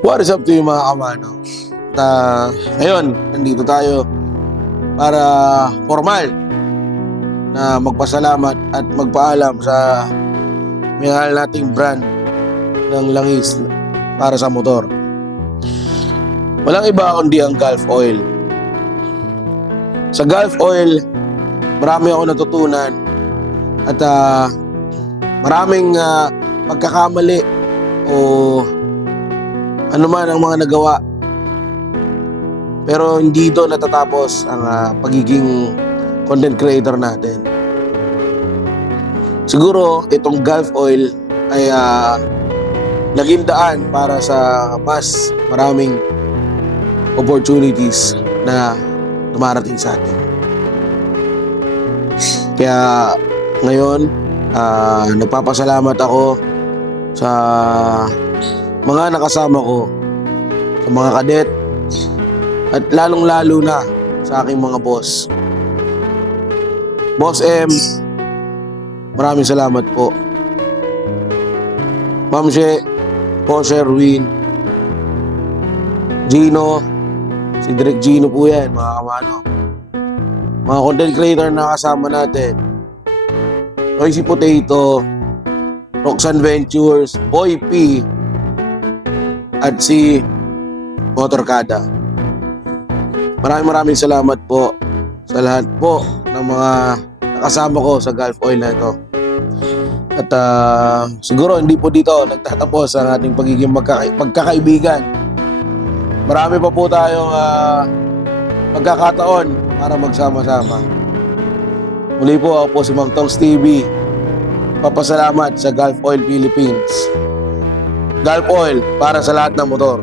What is up to you mga kamano? Ngayon, nandito tayo para formal na magpasalamat at magpaalam sa minahal nating brand ng langis para sa motor. Walang iba kundi ang Gulf Oil. Sa Gulf Oil, marami ako natutunan at maraming pagkakamali o ano man ang mga nagawa. Pero hindi doon natatapos ang pagiging content creator natin. Siguro itong Gulf Oil ay naging daan para sa mas maraming opportunities na dumarating sa atin. Kaya ngayon, nagpapasalamat ako sa mga nakasama ko, sa mga kadet, at lalong-lalo na sa aking mga boss. Boss M, maraming salamat po. Ma'am She, po Sherwin, Gino, si Direk Gino po yan, mga kamano. Mga content creator na kasama natin. Noisy Potato, Roxanne Ventures, Boy P, at si Motorkada. Maraming salamat po sa lahat po ng mga nakasama ko sa Gulf Oil na ito. At siguro hindi po dito nagtatapos ang ating pagiging magkakaibigan. Marami pa po tayong magkakataon para magsama-sama. Muli po ako po si Mang Tongs TV. Papasalamat sa Gulf Oil Philippines. Gulf Oil para sa lahat ng motor.